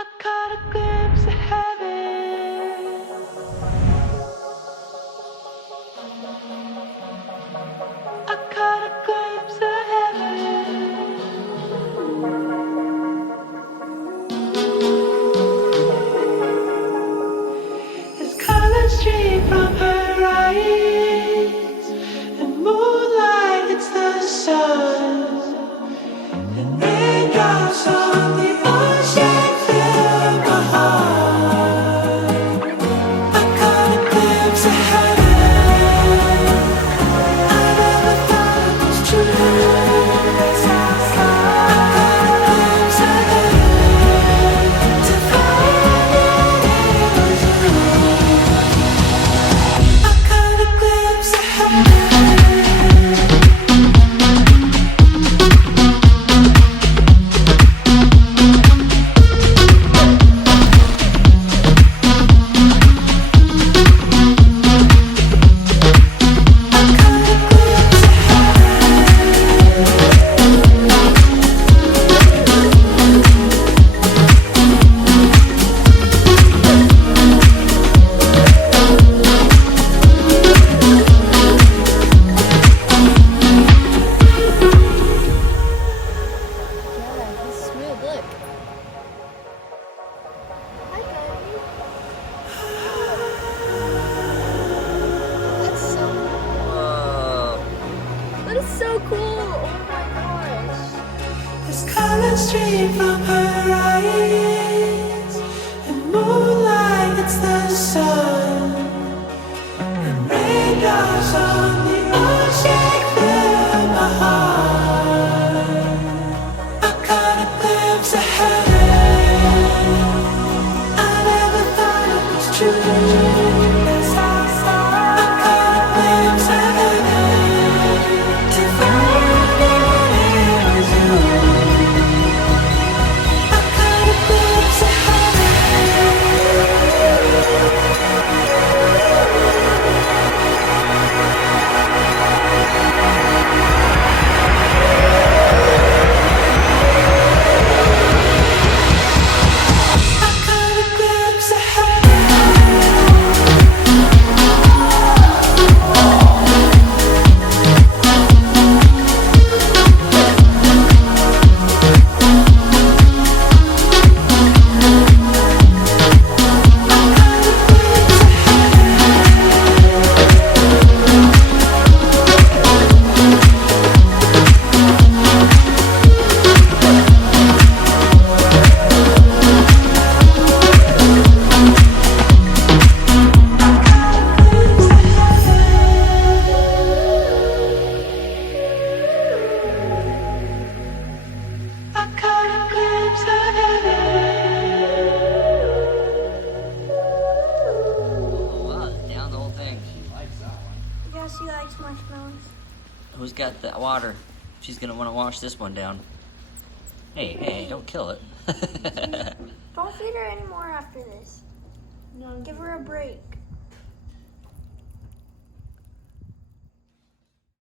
I caught a glimpse of heaven. I caught a glimpse of heaven. There's colors stream from her eyes, and moonlight hits the sun, and raindrops on the ocean fill my heart. I caught a glimpse of heaven. I never thought it was true. I caught a glimpse of heaven, to find it was you. I caught a glimpse of heaven. Yeah, he's smooth. Look. Hi, buddy. That's so. Whoa. That is so cool. Oh my gosh. There's colors stream from her eyes, and moonlight hits the sun, and raindrops on the ocean fill my heart. I caught a glimpse of heaven. I never thought it was true. I caught a glimpse of heaven, to find it was you. I caught a glimpse of I caught a glimpse of I caught a glimpse of heaven. Oh wow, it's down the whole thing. Yeah, she likes marshmallows. Who's got the water? She's gonna want to wash this one down. Hey, don't kill it. Don't feed her anymore after this. No, Give her a break.